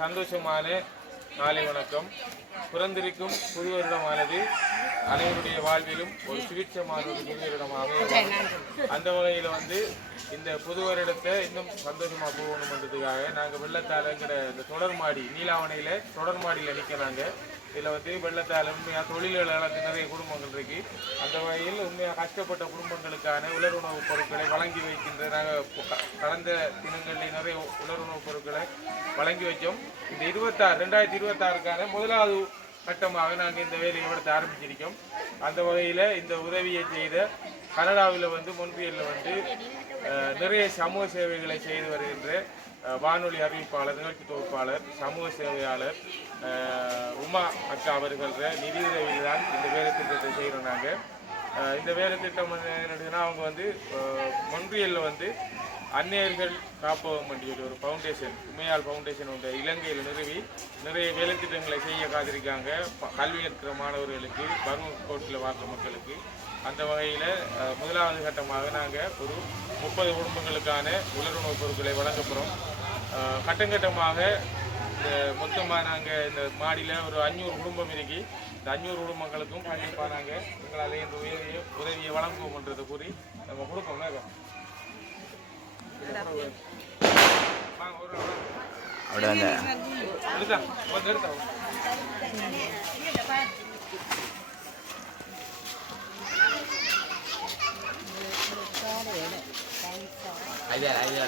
சந்தோஷமான காலை வணக்கம். பிறந்திருக்கும் புது வருடமானது அனைவருடைய வாழ்விலும் ஒரு சுபிட்சமான ஒரு புது வருடமாக அந்த வகையில் வந்து இந்த புது வருடத்தை இன்னும் சந்தோஷமாக போகணுன்றதுக்காக நாங்கள் வெள்ளத்தாலங்கிற இந்த தொடர்மாடி நீலாவணையில் தொடர்மாடியில் நிற்கிறாங்க இதில் வந்து வெள்ளத்தால் உண்மையாக தொழிலாளர்களுக்கு நிறைய குடும்பங்கள் இருக்கு. அந்த வகையில் உண்மையாக கஷ்டப்பட்ட குடும்பங்களுக்கான உலருணவுப் பொருட்களை வழங்கி வைக்கின்ற நாங்கள் கடந்த தினங்களில் நிறைய உலருணவுப் பொருட்களை வழங்கி வைச்சோம். இந்த இருபத்தாறு ரெண்டாயிரத்தி இருபத்தாறுக்கான முதலாவது கட்டமாக நாங்கள் இந்த வேலையை எடுத்து ஆரம்பிச்சிருக்கோம். அந்த வகையில் இந்த உதவியை செய்த கனடாவில் வந்து முன்பியலில் வந்து நிறைய சமூக சேவைகளை செய்து வருகின்ற வானொலி அறிவிப்பாளர் நிகழ்ச்சி தொகுப்பாளர் சமூக சேவையாளர் உமா அக்கா அவர்கள நிதியுதவியில் தான் இந்த வேலைத்திட்டத்தை செய்கிறோம் நாங்கள் இந்த வேலைத்திட்டம் வந்து என்னதுன்னா அவங்க வந்து மொன்றியலில் வந்து அந்நியர்கள் காப்பகம் வேண்டிய ஒரு ஃபவுண்டேஷன் உமையால் ஃபவுண்டேஷன் ஒன்று இலங்கையில் நிறுவி நிறைய வேலைத்திட்டங்களை செய்ய காத்திருக்காங்க. ப- கல்வி கற்கிற மாணவர்களுக்கு பருவ கோட்டில் வாழ்ற மக்களுக்கு. அந்த வகையில் முதலாவது கட்டமாக நாங்கள் ஒரு முப்பது குடும்பங்களுக்கான உலருணவுப் பொருட்களை வழங்க போகிறோம் கட்டங்கட்டமாக இந்த மொத்தமாக நாங்கள் இந்த மாடியில் ஒரு அஞ்சூறு குடும்பம் இருக்கு. இந்த அஞ்சூறு குடும்பங்களுக்கும் கண்டிப்பாக நாங்கள் எங்களால் இந்த உதவியை உதவியை வழங்குவோம்ன்றதை கூறி நம்ம கொடுப்போம். അവിടെ വന്ന് അയ്യാ അയ്യാ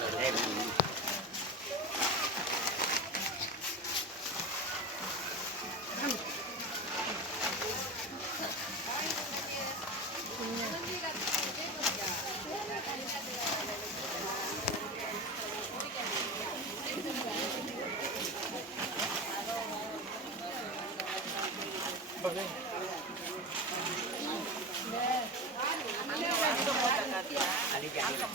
எடுத்தா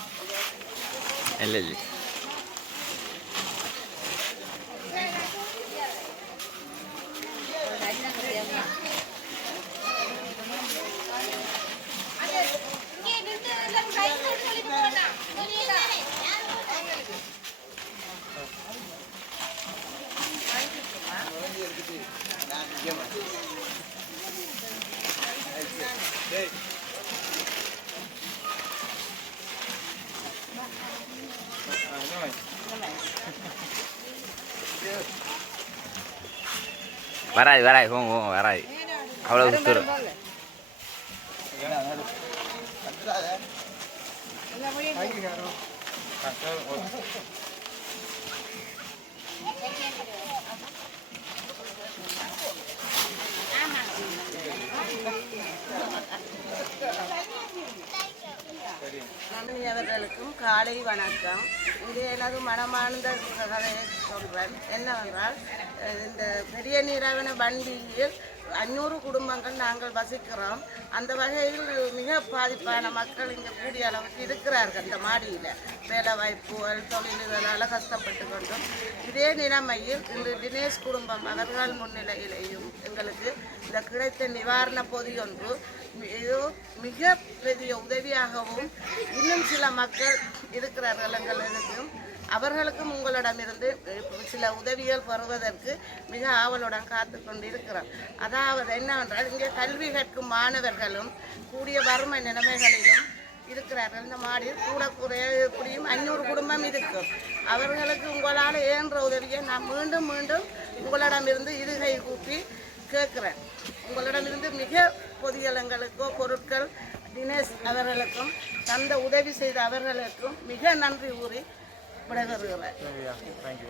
வராது வராது. போங்க. போங்க வராது அவ்வளோ சுத்துரும் நந்தினி அவர்களுக்கும் காலை வணக்கம். இது எனது மனமார்ந்த கதையை சொல்வேன். என்னவென்றால் இந்த பெரிய நீராவின வண்டியில் அஞ்சூறு குடும்பங்கள் நாங்கள் வசிக்கிறோம். அந்த வகையில் மிக பாதிப்பான மக்கள் இங்கே கூடிய அளவுக்கு இருக்கிறார்கள் இந்த மாடியில். வேலை வாய்ப்புகள் தொழில் இதனால் கஷ்டப்பட்டு கொண்டும். இதே நிலைமையில் இந்த தினேஷ் குடும்பம் அவர்கள் முன்னிலையிலேயும் எங்களுக்கு இந்த கிடைத்த நிவாரண பொதி ஒன்று இது மிக பெரிய உதவியாகவும் இன்னும் சில மக்கள் இருக்கிறார்கள் எங்களுக்கும் அவர்களுக்கும் உங்களிடமிருந்து சில உதவிகள் பெறுவதற்கு மிக ஆவலுடன் காத்து கொண்டிருக்கிறோம். அதாவது என்னவென்றால் இங்கே கல்வி கற்கும் மாணவர்களும் கூடிய வறுமை நிலைமைகளிலும் இருக்கிறார்கள். இந்த மாடியில் கூட குறைய எப்படியும் ஐநூறு குடும்பம் இருக்கும். அவர்களுக்கு உங்களால் ஏன்ற உதவியை நான் மீண்டும் மீண்டும் உங்களிடமிருந்து இருகை கூப்பி கேட்குறேன். உங்களிடமிருந்து மிக பொதியலங்களுக்கோ பொருட்கள் தினேஷ் அவர்களுக்கும் தந்த உதவி செய்த அவர்களுக்கும் மிக நன்றி கூறி விடைபெறுகிறேன் தேங்க்யூ